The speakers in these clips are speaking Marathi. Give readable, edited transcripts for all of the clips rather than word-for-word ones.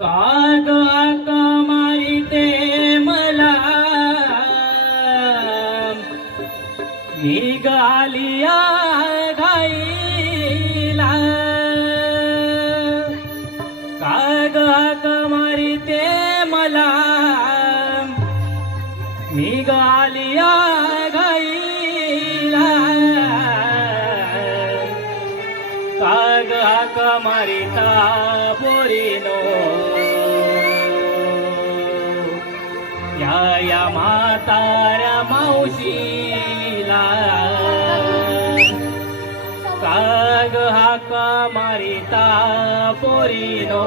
काग आका मारिते मला निघालिया घाईला काग आका मारिते मला निघालिया घाईला काग आका मारिता पोरीनो या म्हाताऱ्या मावशीला काग हाका मारिता पोरीनो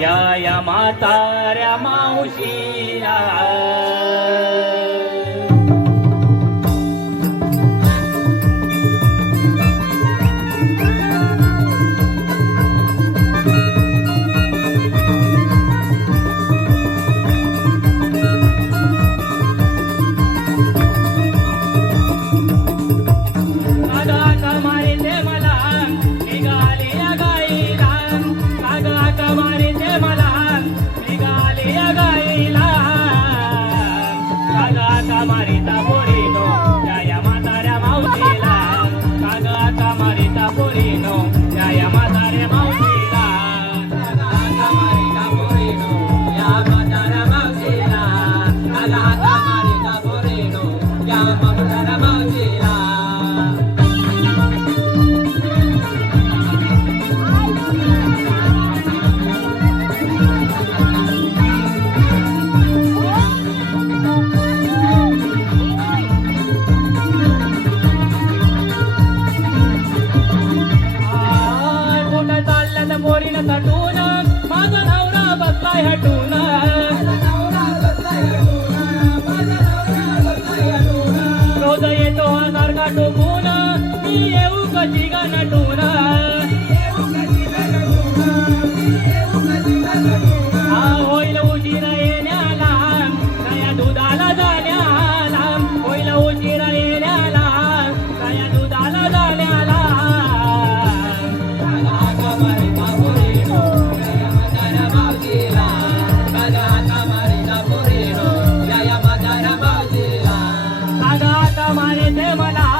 या म्हाताऱ्या मावशीला मारिता पोरीनो या म्हाताऱ्या मावशीला कागा मारिता पोरीनो या म्हाताऱ्या मावशीला कागा मारिता पोरीनो या म्हाताऱ्या मावशीला कागा मारिता पोरीनो या म्हाताऱ्या मावशीला पोरीनं तटून माझा नवरा बसलाय हटून रोज येतो हा सारखा टोकून मी येऊ कशी गा नटून हा होईल उशिरा येण्याला नया दुधाला जाण्याला होईल उशिरा येण्याला नया दुधाला जाण्याला मारे ते मला